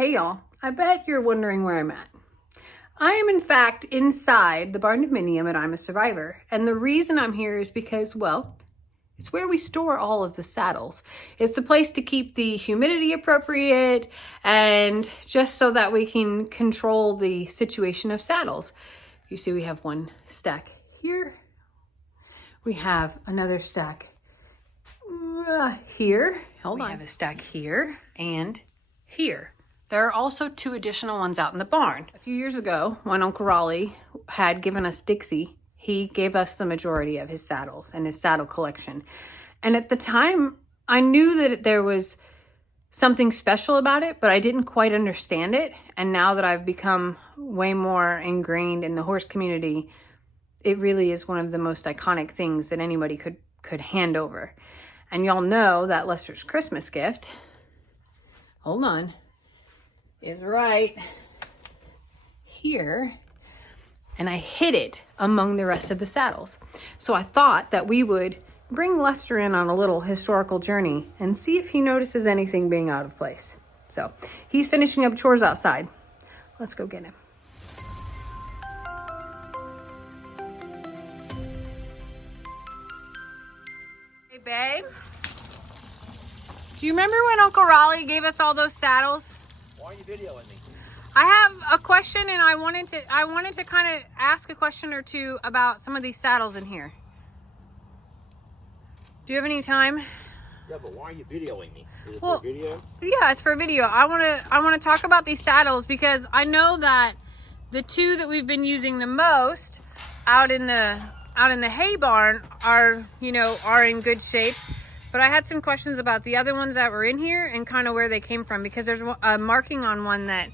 Hey y'all, I bet you're wondering where I'm at. I am in fact inside the Barn Dominium at I'm a Survivor. And the reason I'm here is because, well, it's where we store all of the saddles. It's the place to keep the humidity appropriate and just so that we can control the situation of saddles. You see we have one stack here. We have another stack here. Hold on. We have a stack here and here. There are also two additional ones out in the barn. A few years ago, when Uncle Raleigh had given us Dixie, he gave us the majority of his saddles and his saddle collection. And at the time, I knew that there was something special about it, but I didn't quite understand it. And now that I've become way more ingrained in the horse community, it really is one of the most iconic things that anybody could hand over. And y'all know that Lester's Christmas gift, hold on, is right here. And I hid it among the rest of the saddles. So I thought that we would bring Lester in on a little historical journey and see if he notices anything being out of place. So he's finishing up chores outside. Let's go get him. Hey, babe. Do you remember when Uncle Raleigh gave us all those saddles? Why are you videoing me? I have a question, and I wanted to kind of ask a question or two about some of these saddles in here. Do you have any time? Yeah, but why are you videoing me? Is it Well, for a video? Yeah, it's for a video. I want to talk about these saddles because I know that the two that we've been using the most out in the hay barn are in good shape. But I had some questions about the other ones that were in here and kind of where they came from, because there's a marking on one that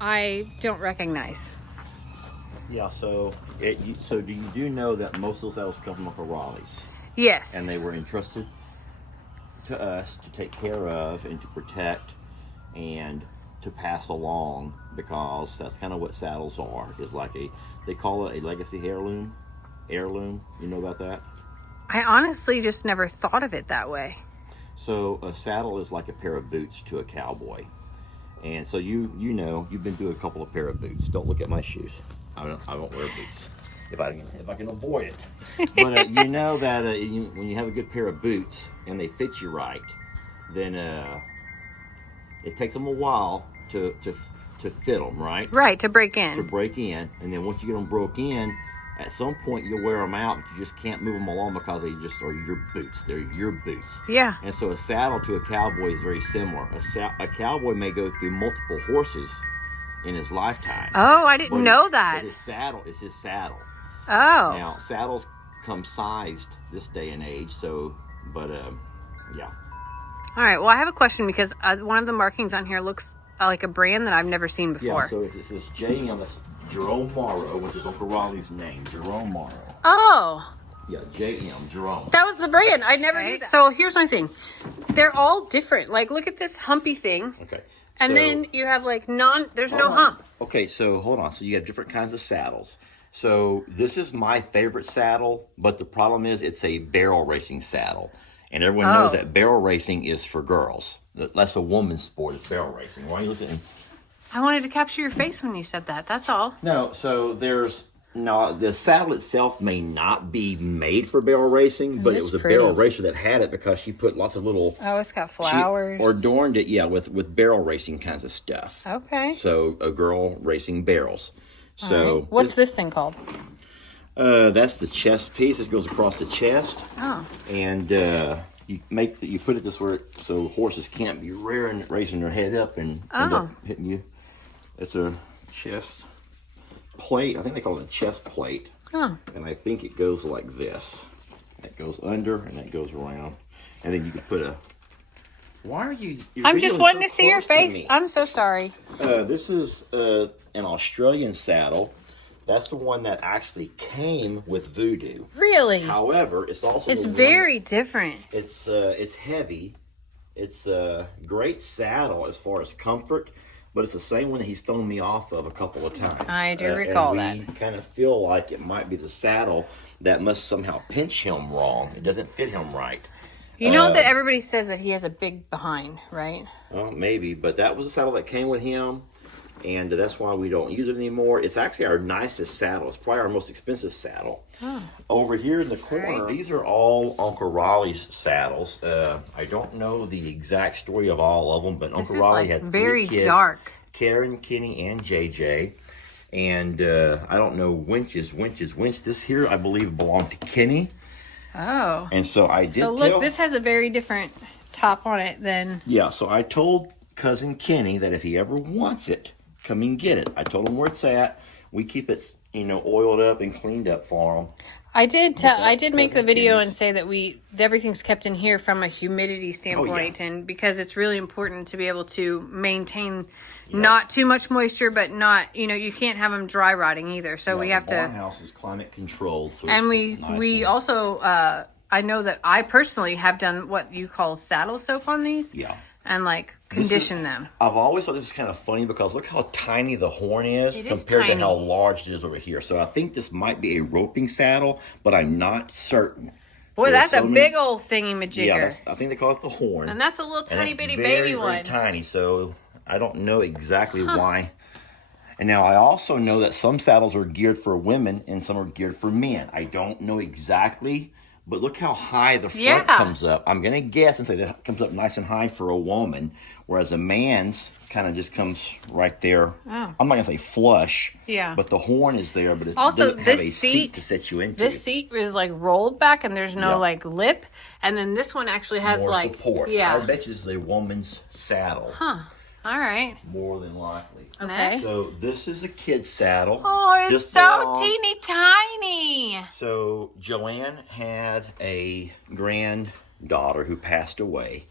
I don't recognize. Yeah, so do you know that most of those saddles come from Uncle Raleigh's? Yes. And they were entrusted to us to take care of and to protect and to pass along, because that's kind of what saddles are. Is like they call it a legacy heirloom. You know about that? I honestly just never thought of it that way. So a saddle is like a pair of boots to a cowboy. And so you've been through a couple of pair of boots. Don't look at my shoes. I don't wear boots if I can avoid it. But you know that when you have a good pair of boots and they fit you right, then it takes them a while to fit them, right? Right, to break in. To break in, and then once you get them broke in, at some point you'll wear them out, but you just can't move them along because they just are your boots. They're your boots. Yeah. And so a saddle to a cowboy is very similar. A cowboy may go through multiple horses in his lifetime. Oh, I didn't know that. But his saddle is his saddle. Oh. Now, saddles come sized this day and age, so, but, yeah. All right, well, I have a question because one of the markings on here looks like a brand that I've never seen before. Yeah, so if it says JM, that's Jerome Morrow, which is Uncle Raleigh's name, Jerome Morrow. Oh. Yeah, JM, Jerome. That was the brand. I never knew that. So here's my thing. They're all different. Like, look at this humpy thing. Okay. And then you have like there's no hump. Okay, so hold on. So you have different kinds of saddles. So this is my favorite saddle, but the problem is it's a barrel racing saddle. And everyone knows that barrel racing is for girls. That's a woman's sport, is barrel racing. Why are you looking? I wanted to capture your face when you said that. That's all. No, so the saddle itself may not be made for barrel racing, but it was a barrel racer that had it because she put lots of little... Oh, it's got flowers. She adorned it, with barrel racing kinds of stuff. Okay. So a girl racing barrels. So right. What's this thing called? That's the chest piece. This goes across the chest. Oh. And you put it this way so horses can't be raising their head up and end up hitting you. It's a chest plate. I think they call it a chest plate. Huh. And I think it goes like this. It goes under and it goes around. And then you can put a... Why are you... I'm just wanting to see your face. I'm so sorry. This is an Australian saddle. That's the one that actually came with Voodoo. Really? However, it's also... It's very different. It's heavy. It's a great saddle as far as comfort, but it's the same one that he's thrown me off of a couple of times. I do recall that. We kind of feel like it might be the saddle that must somehow pinch him wrong. It doesn't fit him right. You know that everybody says that he has a big behind, right? Well, maybe, but that was a saddle that came with him, and that's why we don't use it anymore. It's actually our nicest saddle. It's probably our most expensive saddle. Over here in the corner, these are all Uncle Raleigh's saddles. I don't know the exact story of all of them, but Uncle Raleigh had very 3 kids, dark. Karen, Kenny, and JJ. And I don't know winch. This here, I believe, belonged to Kenny. Oh. And so I did So look, this has a very different top on it than... Yeah, so I told cousin Kenny that if he ever wants it, come and get it. I told him where it's at. We keep it, oiled up and cleaned up for him. I did make the cousin video Kenny's. and say that everything's kept in here from a humidity standpoint, and because it's really important to be able to maintain not too much moisture, but not, you can't have them dry rotting either. So we have the to... barn house is climate controlled. So And it's we also, I know that I personally have done what you call saddle soap on these. Yeah. And condition them. I've always thought this is kind of funny because look how tiny the horn is It is compared to tiny. how large it is over here. So I think this might be a roping saddle, but I'm not certain. Boy, There are that's so a many- big old thingy majigger. Yeah, I think they call it the horn. And that's a little And tiny it's bitty very, baby very one. tiny, so I don't know exactly why. And now I also know that some saddles are geared for women and some are geared for men. I don't know exactly, but look how high the front comes up. I'm going to guess and say that comes up nice and high for a woman, whereas a man's kind of just comes right there. Oh. I'm not going to say flush, Yeah. but the horn is there, but it Also, doesn't have this a seat- to set you into. This seat is rolled back and there's no lip. And then this one actually has More support. Yeah. I bet you this is a woman's saddle. Huh. All right. More than likely. Okay. So this is a kid's saddle. Oh, it's This so belonged- teeny tiny. So Joanne had a granddaughter who passed away,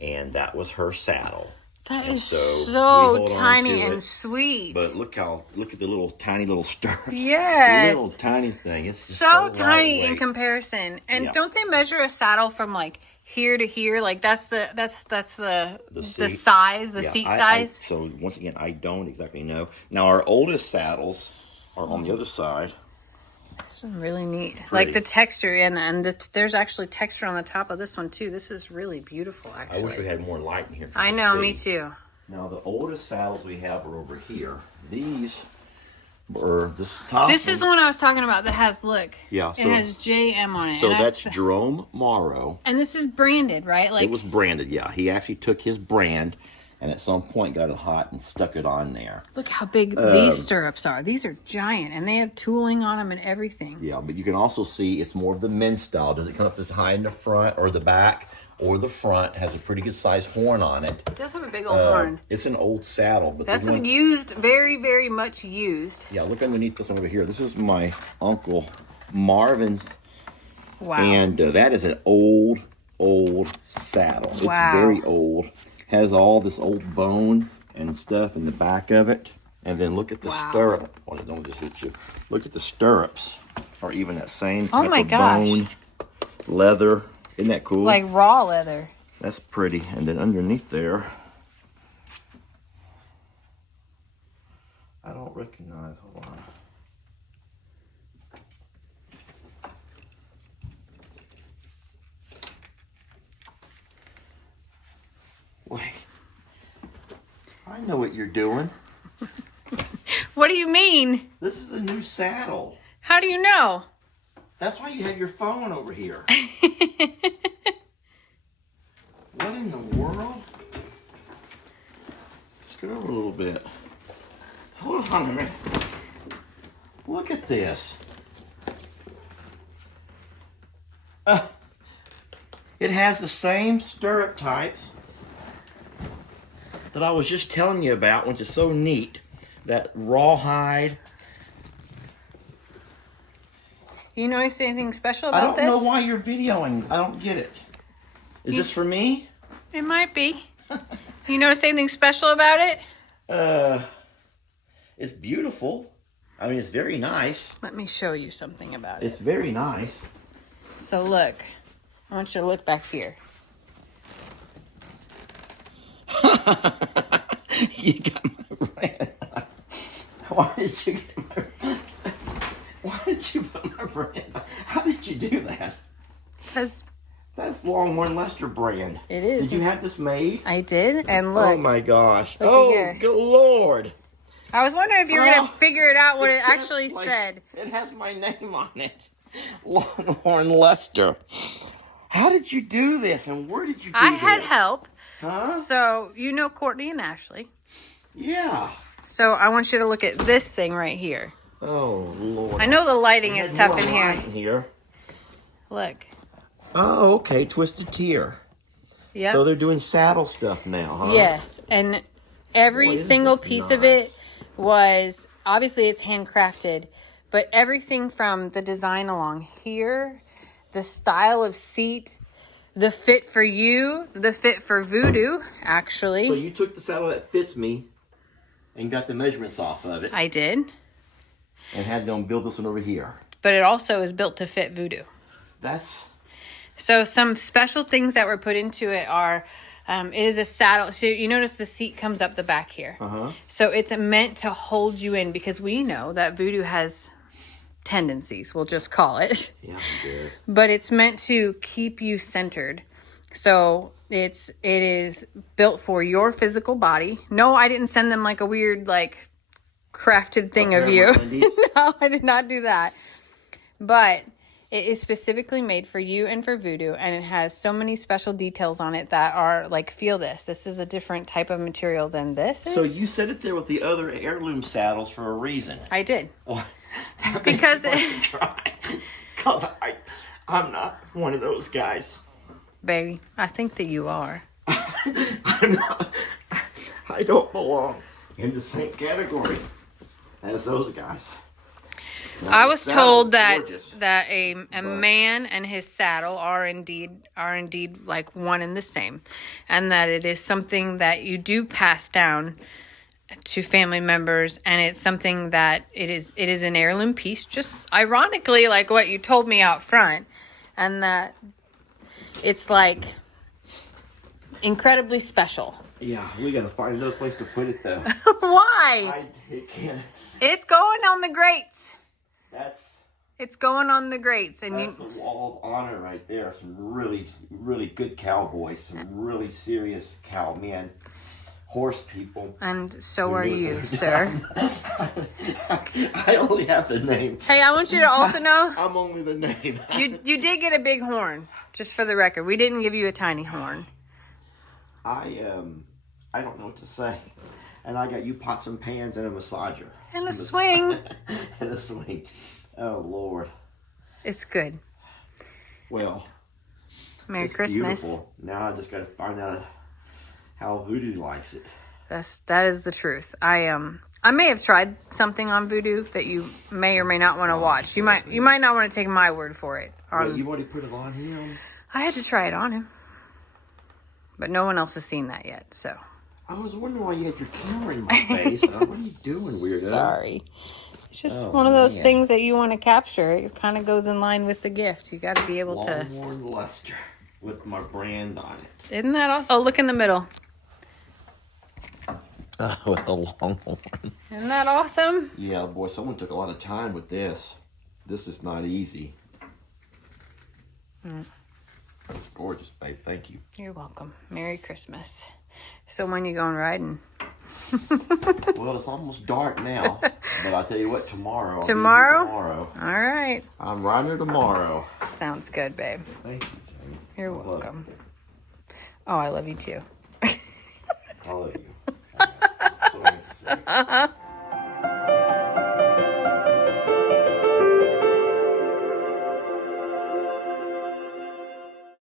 and that was her saddle. That And is so we so hold on tiny to and it. sweet. But look at the little tiny little stirrups. Yes. Little tiny thing. It's just so tiny in lightweight. comparison. And Yeah. don't they measure a saddle from here to here? That's the seat. size, the Yeah, seat I- size. So once again, I don't exactly know. Now our oldest saddles are on the other side. Some really neat, Pretty. the texture, and there's actually texture on the top of this one too. This is really beautiful, I actually. wish we had more light in here. For I you to know, see. me too. Now the oldest saddles we have are over here. These were this top. This is the one I was talking about that has Yeah, it so- has JM on it. So and that's Jerome Morrow. and this is branded, right? It was branded. Yeah, he actually took his brand, and at some point got it hot and stuck it on there. look how big these stirrups are. These are giant, and they have tooling on them and everything. Yeah, but you can also see it's more of the men's style. Does it come up as high in the front or the back or the front? Has a pretty good sized horn on it. It does have a big old horn. It's an old saddle, but That's the one, used, very, very much used. yeah, look underneath this one over here. This is my Uncle Marvin's, Wow. and that is an old saddle. It's Wow. very old. Has all this old bone and stuff in the back of it. And then look at the Wow. stirrup. Oh, don't just hit you. Look at the stirrups, or even that same Oh type my of gosh. bone, leather. Isn't that cool? Like raw leather. That's pretty. And then underneath there, I don't recognize. Hold on. Wait. I know what you're doing. What do you mean? This is a new saddle. How do you know? That's why you have your phone over here. What in the world? Let's get over a little bit. Hold on a minute. Look at this. It has the same stirrup types that I was just telling you about, which is so neat. That rawhide. You notice anything special I about don't this? know why you're videoing. I don't get it. Is this for me? It might be. You notice anything special about it? It's beautiful. I mean, it's very nice. Let me show you something about it. It's very nice. So look, I want you to look back here. You got my brand. Why did you get my? Why did you put my brand? How did you do that? Because That's Longhorn Leicester brand. It is. Did you have this made? I did, and look. Oh my gosh. Looky Oh, here. good Lord. I was wondering if you were going Oh, to figure it out what it It's just actually like- said. It has my name on it. Longhorn Leicester. How did you do this, and where did you do I this? had help. Huh? So, you know Courtney and Ashley. Yeah. So, I want you to look at this thing right here. Oh, Lord. I know the lighting It is has tough more in here. light in here. Look. Oh, okay. Twisted Tear. Yep. So they're doing saddle stuff now, huh? Yes, and every Boy, isn't single this piece of nice. it was, obviously it's handcrafted, but everything from the design along here, the style of seat, the fit for you, the fit for Voodoo, actually. So you took the saddle that fits me and got the measurements off of it I did, and had them build this one over here. but it also is built to fit Voodoo. That's... So some special things that were put into it are, it is a saddle. So you notice the seat comes up the back here. Uh-huh. So it's meant to hold you in because we know that Voodoo has tendencies, we'll just call it. Yeah, good. But it's meant to keep you centered. So it is built for your physical body. No, I didn't send them like a weird like crafted thing of you. No, I did not do that. But it is specifically made for you and for Voodoo, and it has so many special details on it that are like, feel this. This is a different type of material than this is. So you set it there with the other heirloom saddles for a reason. I did. Well, that Because makes me try. Because I'm not one of those guys. Baby, I think that you are. I'm not. I don't belong in the same category as those guys. Now, I the was saddle's told that gorgeous. a man and his saddle are indeed like one and the same, and that it is something that you do pass down to family members, and it's something that it is an heirloom piece, just ironically like what you told me out front, and that it's like incredibly special. Yeah, we gotta find another place to put it though. Why? It can't. It's going on the grates. That's It's going on the grates, and the wall of honor right there. Some really, really good cowboys. Some really serious cowmen. Horse people. and so are you, sir. I only have the name. Hey, I want you to also know I'm only the name. you did get a big horn, just for the record. We didn't give you a tiny horn. I don't know what to say. And I got you pots and pans and a massager. And a swing. And a swing. Oh Lord. It's good. Well, Merry it's Christmas. beautiful. Now I just gotta find out how Voodoo likes it. That is the truth. I may have tried something on Voodoo that you may or may not want to watch. You might not want to take my word for it. Wait, you've already put it on him? I had to try it on him, but no one else has seen that yet. So I was wondering why you had your camera in my face. What are you doing, weirdo? sorry. It's just Oh, one of those man. things that you want to capture. It kind of goes in line with the gift. You got to be able to. Longhorn Leicester with my brand on it. Isn't that awesome? Oh, look in the middle. With the Longhorn. Isn't that awesome? Yeah, boy, someone took a lot of time with this. This is not easy. It's gorgeous, babe. Thank you. You're welcome. Merry Christmas. So when you going riding? Well, it's almost dark now, but I'll tell you what, tomorrow. I'll be here Tomorrow? tomorrow. All right. I'm riding her tomorrow. Sounds good, babe. Thank you, Jamie. You're I love welcome. Oh, I love you too. you. I love you. That's what I have to say.